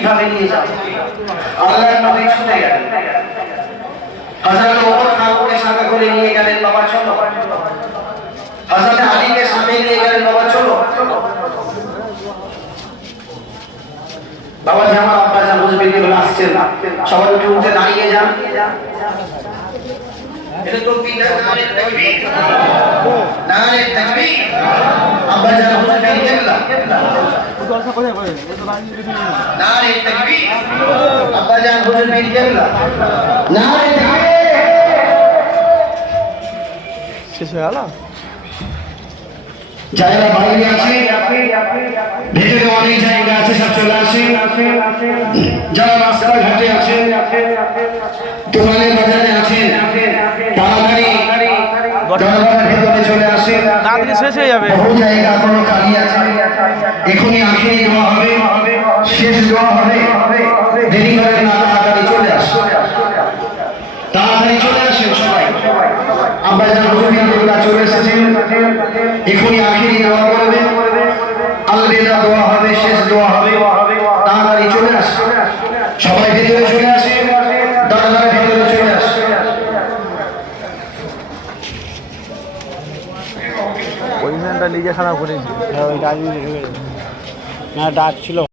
কীভাবে নিয়ে যাবে? আল্লাহর নবী ছুটে গেলেন। হযরত ওমর ফারুককে সাথে করে নিয়ে গেলেন বাবা চলো হযরত আলীকে সাথে নিয়ে গেলেন বাবা চলো বাবা আমার আব্বা যা বুঝবে কি বলে আসছেন সবাই উঠে উঠে দাঁড়িয়ে যান। এটা তো পিতা নারে তাকবীর। নারে তাকবীর। আব্বা যা বুঝবে কেবলা নারে তাকবীর। আব্বা নারে তাকবীর। শেষ হয়ে গেল? যারা বাইরে আছে ভেতরে অনেক জায়গা আছে সব চলে আসে। যারা রাস্তাঘাটে আছে দোকানে বাজারে আছেন তাড়াতাড়ি দরজার ভেতরে চলে আসে। তাড়াতাড়ি শেষ হয়ে যাবে। বহু জায়গা এখনও খালি আছে। এখনই আখেরি দোয়া হবে। শেষ দোয়া হবে। দেরি করে না তাড়াতাড়ি চলে আসে। তাড়াতাড়ি চলে আসেন সবাই। আমরা যারা হুজুরিয়া যেগুলা চলে এসেছেন এখনই আখেরি দোয়া করবে। আলবিদা দোয়া হবে শেষ দোয়া হবে। তাড়াতাড়ি চলে আসে। সবাই ভেতরে চলে আসে। দরজার ভেতরে চলে আসে। পজিশনটা নিজে খারাপ করেছি। হ্যাঁ ওই ডাক না ডাক ছিল।